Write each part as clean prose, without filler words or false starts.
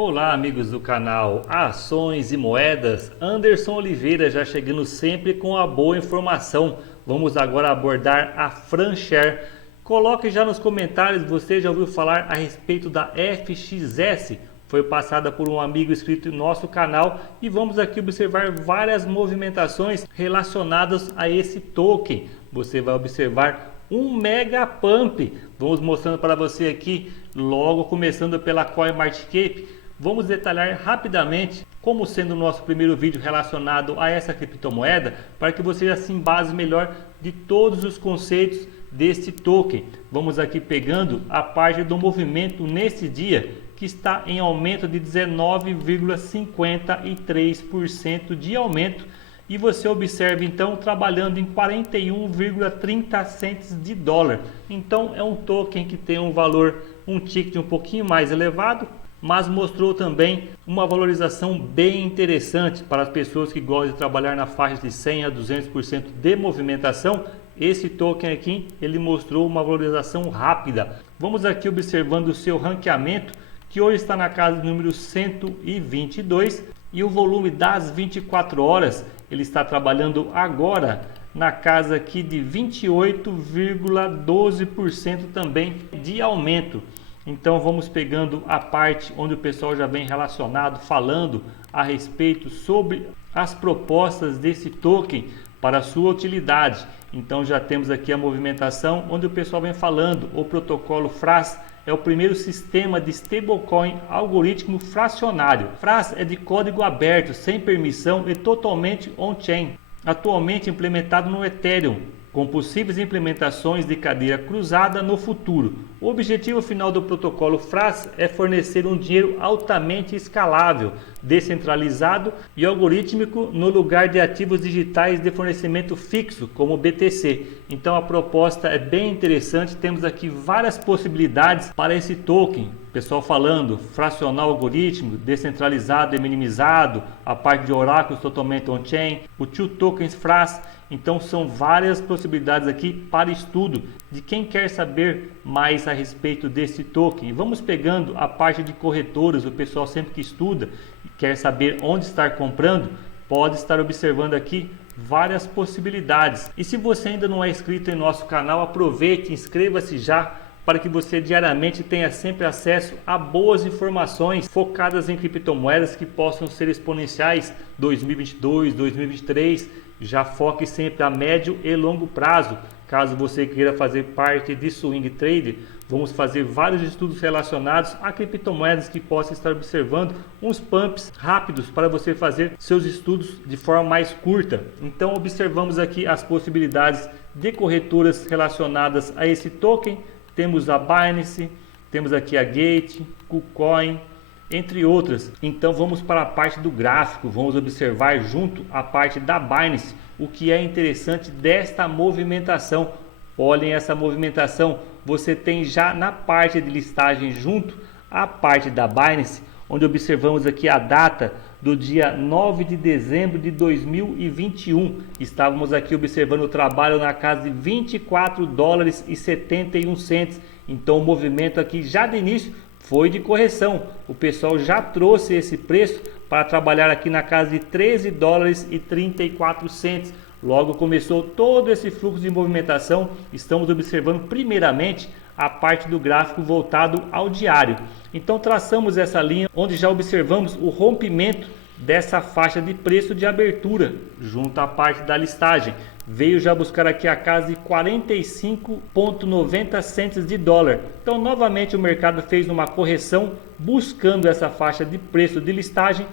Olá, amigos do canal Ações e Moedas. Anderson Oliveira já chegando sempre com a boa informação. Vamos agora abordar a Franshare. Coloque já nos comentários, você já ouviu falar a respeito da FXS? Foi passada por um amigo inscrito em nosso canal e vamos aqui observar várias movimentações relacionadas a esse token. Você vai observar um mega pump. Vamos mostrando para você aqui, logo começando pela CoinMarketCap. Vamos detalhar rapidamente, como sendo o nosso primeiro vídeo relacionado a essa criptomoeda, para que você já se embase melhor de todos os conceitos deste token. Vamos aqui pegando a parte do movimento nesse dia, que está em aumento de 19,53% de aumento. E você observa então trabalhando em 41,30 centes de dólar. Então é um token que tem um valor, um ticket um pouquinho mais elevado, mas mostrou também uma valorização bem interessante para as pessoas que gostam de trabalhar na faixa de 100 a 200% de movimentação. Esse token aqui, ele mostrou uma valorização rápida. Vamos aqui observando o seu ranqueamento, que hoje está na casa do número 122, e o volume das 24 horas, ele está trabalhando agora na casa aqui de 28,12% também de aumento. Então vamos pegando a parte onde o pessoal já vem relacionado, falando a respeito sobre as propostas desse token para a sua utilidade. Então já temos aqui a movimentação onde o pessoal vem falando. O protocolo FRAS é o primeiro sistema de stablecoin algoritmo fracionário. FRAS é de código aberto, sem permissão e totalmente on-chain, atualmente implementado no Ethereum, com possíveis implementações de cadeia cruzada no futuro. O objetivo final do protocolo FRAS é fornecer um dinheiro altamente escalável, descentralizado e algorítmico no lugar de ativos digitais de fornecimento fixo, como o BTC. Então a proposta é bem interessante, temos aqui várias possibilidades para esse token. Pessoal falando fracional algoritmo, descentralizado e minimizado, a parte de oráculos totalmente on-chain, o Two Tokens FRAS. Então são várias possibilidades aqui para estudo de quem quer saber mais a respeito desse token. Vamos pegando a parte de corretoras, o pessoal sempre que estuda e quer saber onde estar comprando, pode estar observando aqui várias possibilidades. E se você ainda não é inscrito em nosso canal, aproveite, inscreva-se já, para que você diariamente tenha sempre acesso a boas informações focadas em criptomoedas que possam ser exponenciais 2022, 2023. Já foque sempre a médio e longo prazo. Caso você queira fazer parte de swing trade, vamos fazer vários estudos relacionados a criptomoedas que possam estar observando uns pumps rápidos para você fazer seus estudos de forma mais curta. Então observamos aqui as possibilidades de corretoras relacionadas a esse token. Temos a Binance, temos aqui a Gate, KuCoin, entre outras. Então vamos para a parte do gráfico, vamos observar junto a parte da Binance o que é interessante desta movimentação. Olhem essa movimentação, você tem já na parte de listagem junto a parte da Binance, onde observamos aqui a data do dia 9 de dezembro de 2021. Estávamos aqui observando o trabalho na casa de 24 dólares e 71 centes. Então o movimento aqui já de início foi de correção. O pessoal já trouxe esse preço para trabalhar aqui na casa de 13 dólares e 34 centes. Logo começou todo esse fluxo de movimentação. Estamos observando primeiramente a parte do gráfico voltado ao diário. Então traçamos essa linha onde já observamos o rompimento dessa faixa de preço de abertura junto à parte da listagem. Veio já buscar aqui a casa de 45,90 centes de dólar. Então novamente o mercado fez uma correção buscando essa faixa de preço de listagem.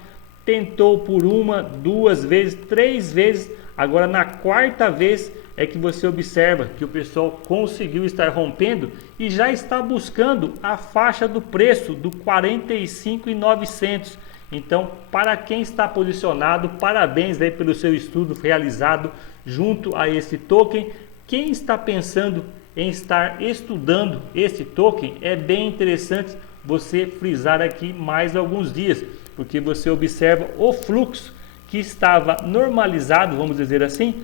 Tentou por uma, duas vezes, três vezes. Agora na quarta vez é que você observa que o pessoal conseguiu estar rompendo e já está buscando a faixa do preço do 45,900. Então, para quem está posicionado, parabéns aí pelo seu estudo realizado junto a esse token. Quem está pensando em estar estudando esse token, é bem interessante você frisar aqui mais alguns dias, porque você observa o fluxo que estava normalizado, vamos dizer assim,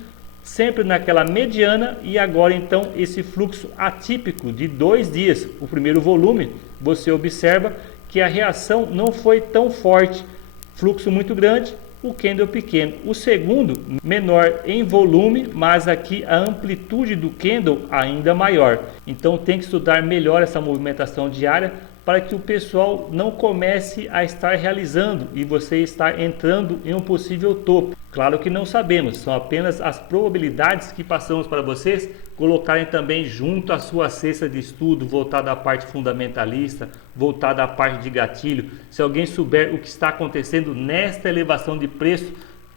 sempre naquela mediana, e agora então esse fluxo atípico de 2 dias. O primeiro volume, você observa que a reação não foi tão forte, fluxo muito grande, o candle pequeno. O segundo, menor em volume, mas aqui a amplitude do candle ainda maior. Então tem que estudar melhor essa movimentação diária para que o pessoal não comece a estar realizando e você estar entrando em um possível topo. Claro que não sabemos, são apenas as probabilidades que passamos para vocês colocarem também junto à sua cesta de estudo, voltada à parte fundamentalista, voltada à parte de gatilho. Se alguém souber o que está acontecendo nesta elevação de preço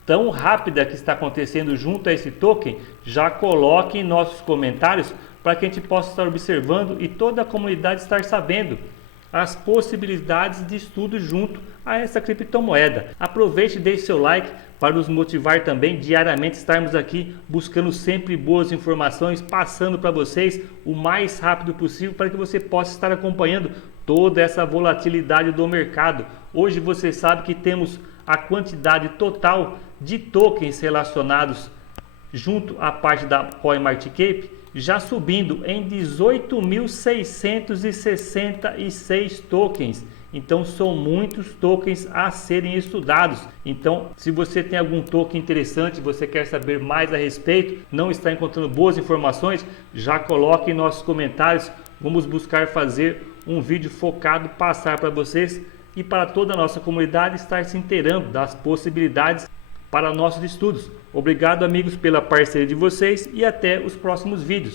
tão rápida que está acontecendo junto a esse token, já coloque em nossos comentários para que a gente possa estar observando e toda a comunidade estar sabendo as possibilidades de estudo junto a essa criptomoeda. Aproveite e deixe seu like para nos motivar também diariamente estarmos aqui buscando sempre boas informações, passando para vocês o mais rápido possível para que você possa estar acompanhando toda essa volatilidade do mercado. Hoje você sabe que temos a quantidade total de tokens relacionados junto à parte da CoinMarketCap já subindo em 18.666 tokens. Então são muitos tokens a serem estudados. Então, se você tem algum token interessante, você quer saber mais a respeito, não está encontrando boas informações, já coloque em nossos comentários. Vamos buscar fazer um vídeo focado, passar para vocês e para toda a nossa comunidade estar se inteirando das possibilidades para nossos estudos. Obrigado, amigos, pela parceria de vocês e até os próximos vídeos.